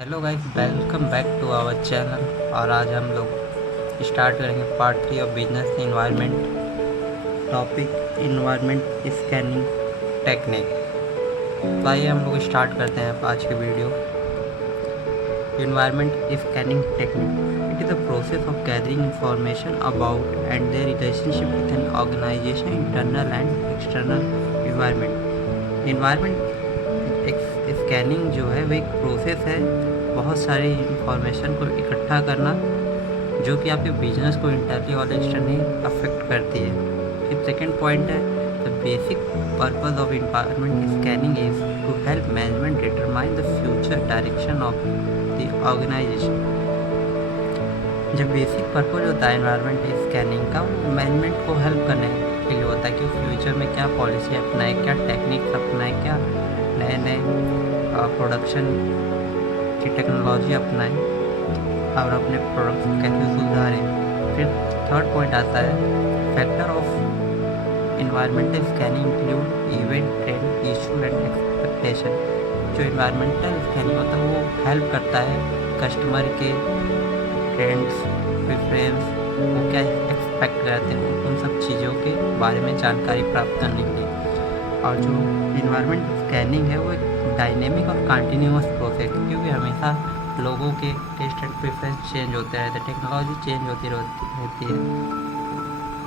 Hello guys, welcome back to our channel. और आज हम लोग स्टार्ट करेंगे part 3 of business environment. Topic environment scanning technique. तो आइए हम लोग स्टार्ट करते हैं आज की video. Environment scanning technique, it is a process of gathering information about and their relationship with an organisation internal and external environment. Environment scanning जो है वो एक प्रोसेस है बहुत सारी इंफॉर्मेशन को इकट्ठा करना, जो कि आपके बिजनेस को इंटरनली और एक्सटर्नली अफेक्ट करती है। फिर सेकेंड पॉइंट है, the basic purpose of environment scanning is to help management determine the future direction of the organisation. जब बेसिक पर्पज होता है इन्वायरमेंट स्कैनिंग का, वो मैनेजमेंट को हेल्प करने के लिए होता है कि फ्यूचर में क्या पॉलिसी अपनाए, क्या टेक्निक्स अपनाए, क्या नए नए प्रोडक्शन की टेक्नोलॉजी अपनाएं और अपने प्रोडक्ट्स को कैसे सुधारें। फिर थर्ड पॉइंट आता है, factor of environmental scanning include event, trend, issue and expectation. जो इन्वायरमेंटल स्कैनिंग होता है वो हेल्प करता है कस्टमर के ट्रेंड्स, प्रेफरेंस, वो क्या एक्सपेक्ट करते हैं, उन सब चीज़ों के बारे में जानकारी प्राप्त करने के लिए। और जो इन्वायरमेंट स्कैनिंग है वो एक डायनेमिक और कंटिन्यूअस प्रोसेस, क्योंकि हमेशा लोगों के टेस्ट एंड प्रेफरेंस चेंज होते रहते हैं, टेक्नोलॉजी चेंज होती रहती है,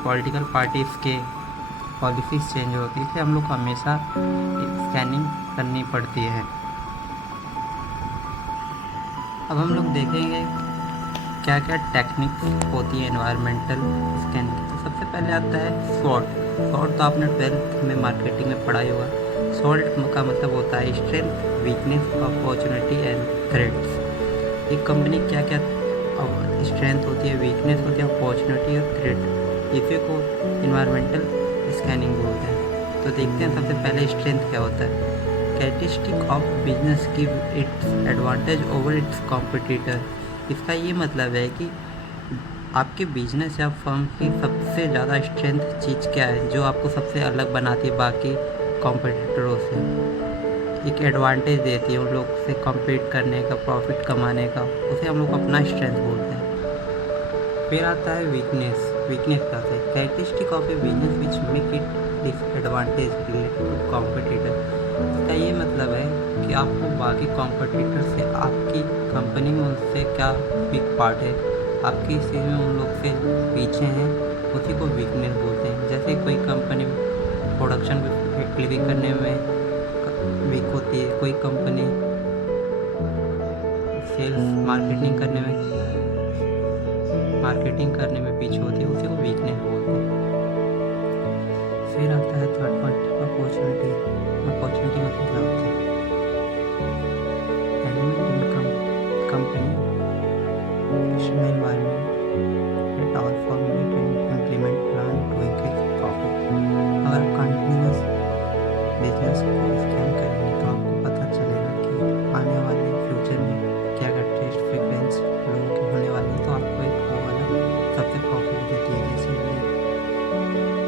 पॉलिटिकल पार्टीज़ के पॉलिसीज़ चेंज होती है, इसलिए हम लोग को हमेशा स्कैनिंग करनी पड़ती है। अब हम लोग देखेंगे क्या क्या टेक्निक्स होती है इन्वायरमेंटल स्कैनिंग। तो सबसे पहले आता है SWOT। SWOT तो आपने 12th में मार्केटिंग में पढ़ा ही होगा। SWOT का मतलब होता है strength, weakness, opportunity and threats. एक कंपनी क्या क्या स्ट्रेंथ होती है, वीकनेस होती है, अपॉर्चुनिटी और थ्रेट, इसी को इन्वायरमेंटल स्कैनिंग बोलते हैं। तो देखते हैं सबसे पहले स्ट्रेंथ क्या होता है। Characteristic of business give its advantage over it's competitor. इसका ये मतलब है कि आपके बिजनेस या फर्म की सबसे ज़्यादा स्ट्रेंथ चीज़ क्या है, जो आपको सबसे अलग बनाती है बाकी कॉम्पिटिटरों से, एक एडवांटेज देती है उन लोग से कम्पीट करने का, प्रॉफिट कमाने का, उसे हम लोग अपना स्ट्रेंथ बोलते हैं। फिर आता है वीकनेस। वीकनेस क्या है, characteristic of a business which make it disadvantage related to competitor. इसका ये मतलब है कि आपको बाकी कॉम्पिटिटर से, आपकी कंपनी में उनसे क्या वीक पार्ट है, आपकी इस चीज़ में उन लोग से पीछे हैं, उसी को वीकनेस बोलते हैं। जैसे कोई कंपनी प्रोडक्शन डिलीवरी करने में वीक होती है, कोई कंपनी सेल्स मार्केटिंग करने में पीछे होती है, उसी को वीकनेस बोलते हैं। फिर आता है थर्ड पॉइंट, अपॉर्चुनिटी। अपॉर्चुनिटी मतलब क्या होता है, element income company environment at all format and implement plan to increase profit. अगर आप कंटिन्यूस बिजनेस को स्कैन करेंगे तो आपको पता चलेगा कि आने वाले फ्यूचर में क्या क्या टेस्ट फ्रिक्वेंस लोगों के होने वाले हैं, तो आपको एक वो वाला सबसे प्रॉफिट देती है। जैसे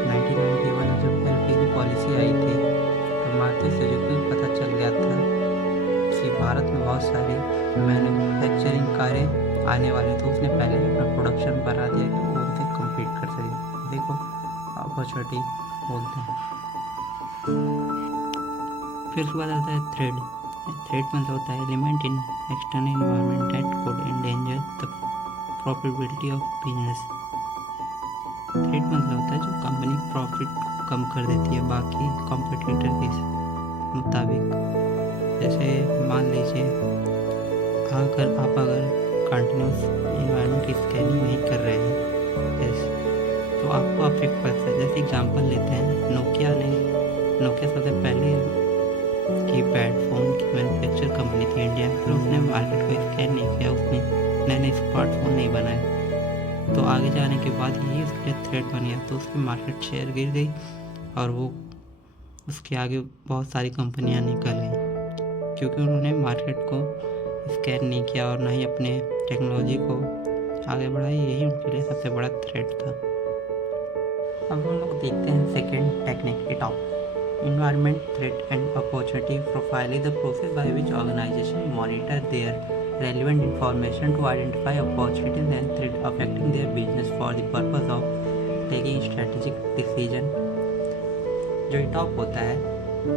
1991 में जब LPG पॉलिसी आई थी तो मारुति सुजुकी को पता चल गया था कि भारत में बहुत सारी मैन्युफैक्चरिंग कारें आने वाली, तो उसने पहले ही अपना प्रोडक्शन बढ़ा दिया कि वो उनसे कम्पीट कर सके। देखो, अपॉर्चुनिटी बोलते हैं। फिर उसके बाद आता है थ्रेड। थ्रेड मतलब होता है element in external environment that could endanger the profitability of business. Threat मतलब होता है जो कंपनी प्रॉफिट को कम कर देती है बाकी कॉम्पिटिटर के मुताबिक। जैसे मान लीजिए अगर कंटिन्यूस इन्वायरमेंट की स्कैनिंग नहीं कर रहे हैं जैसे, तो आपको अफेक्ट पड़ता है। जैसे एग्जांपल लेते हैं, नोकिया सबसे पहले कीपैड फ़ोन की मैन्युफैक्चर कंपनी थी इंडिया में, फिर उसने मार्केट को स्कैन नहीं किया, उसने नए नए स्मार्टफोन नहीं बनाए, तो आगे जाने के बाद यही उसके लिए थ्रेट बन गया, तो उसकी मार्केट शेयर गिर गई और वो उसके आगे बहुत सारी कंपनियां निकल गई, क्योंकि उन्होंने मार्केट को स्कैन नहीं किया और ना ही अपने टेक्नोलॉजी को आगे बढ़ाई। यही उनके लिए सबसे बड़ा थ्रेट था। अब हम लोग देखते हैं second technique, ETOP. Environment, threat and opportunity profile is the process by which organizations monitor their relevant information to identify opportunities and threats affecting their business for the purpose of taking strategic decision। जो ETOP होता है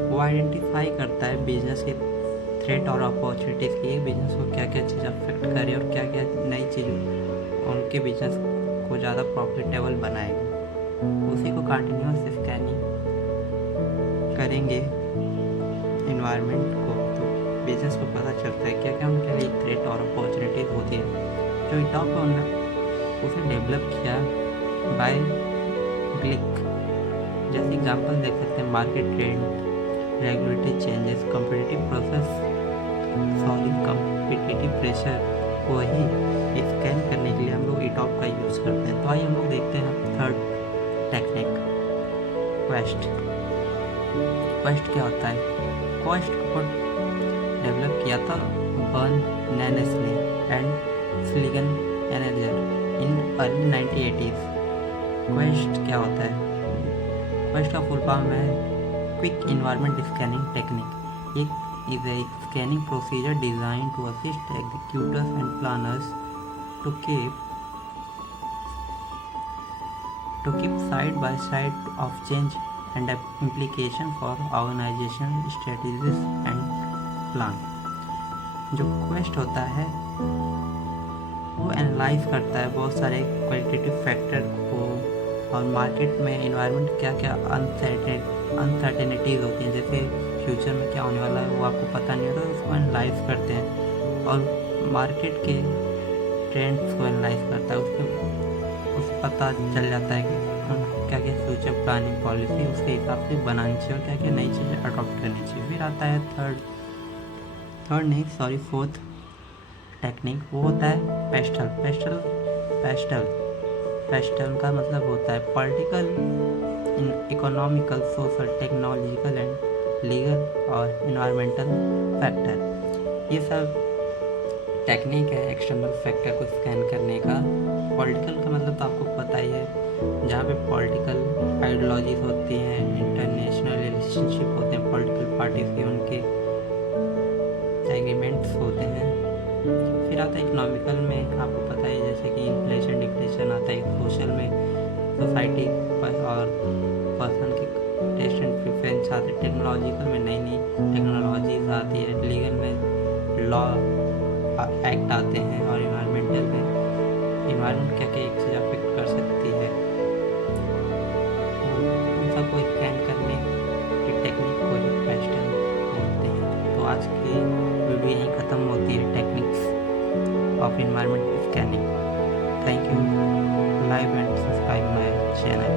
वो identify करता है business के threat और opportunities की, business को क्या क्या चीज़ अफेक्ट करे और क्या क्या नई चीज़ उनके बिजनेस को ज़्यादा प्रॉफिटेबल बनाएगी। उसी को कंटिन्यूस स्कैनिंग करेंगे इन्वायरमेंट को, तो बिजनेस को पता चलता है क्या क्या उनके लिए थ्रेट और अपॉर्चुनिटीज़ होती है। जो ETOP है उन्होंने उसे डेवलप किया बाय ग्लिक। जैसे एग्जांपल देख सकते हैं market trend, regulatory changes, competitive process, solving competitive pressure, वही स्कैन करने के लिए हम लोग ETOP का यूज़ करते हैं। तो आइए हम लोग देखते हैं थर्ड टेक्निक, क्वेस्ट। क्वेस्ट क्या होता है? क्वेस्ट को डेवलप किया था Burt Nanus and Sligan Energer in early 1980s। QUEST क्या होता है? क्वेस्ट का फुल फॉर्म है क्विक इन्वायरमेंट स्कैनिंग टेक्निक। एक is a scanning procedure design to assist executors and planners to keep side by side of change and implication for organization strategies and plan। जो quest होता है वो analyse करता है बहुत सारे क्वालिटेटिव फैक्टर को, और मार्केट में इन्वायरमेंट क्या क्या अनसर्टेनिटीज़ होती हैं, जैसे फ्यूचर में क्या होने वाला है वो आपको पता नहीं होता, तो उसको एनालाइज करते हैं और मार्केट के ट्रेंड्स को एनालाइज करता है। उससे पता चल जाता है कि उनको क्या क्या फ्यूचर प्लानिंग पॉलिसी उसके हिसाब से बनानी चाहिए और क्या क्या नई चीज़ें अडॉप्ट करनी चाहिए। फिर आता है फोर्थ टेक्निक, वो होता है पेस्टल का मतलब होता है political, economical, social, technological and legal और इन्वायरमेंटल फैक्टर। ये सब टेक्निक है एक्सटर्नल फैक्टर को स्कैन करने का। पॉलिटिकल का मतलब तो आपको पता ही है, जहाँ पे पॉलिटिकल आइडियोलॉजीज होती हैं, इंटरनेशनल रिलेशनशिप होते हैं पॉलिटिकल पार्टीज के, उनके एग्रीमेंट्स होते हैं। फिर आता है इकोनॉमिकल में, आपको पता है जैसे कि इन्फ्लेशन, डिफ्लेशन आता है। सोशल में सोसाइटी और पर्सन के टेस्ट एंड प्रेफरेंस आते हैं। टेक्नोलॉजिकल में नई नई टेक्नोलॉजीज आती है। लीगल में लॉ एक्ट आते हैं। और इन्वायरमेंटल में इन्वायरमेंट क्या क्या एक चीज़ अफेक्ट कर सकती है, उन सबको स्कैन करने की टेक्निक को जो पेस्टल बोलते हैं। तो आज की वीडियो यहीं ख़त्म होती है, techniques of environment scanning. Thank you, like and subscribe my channel.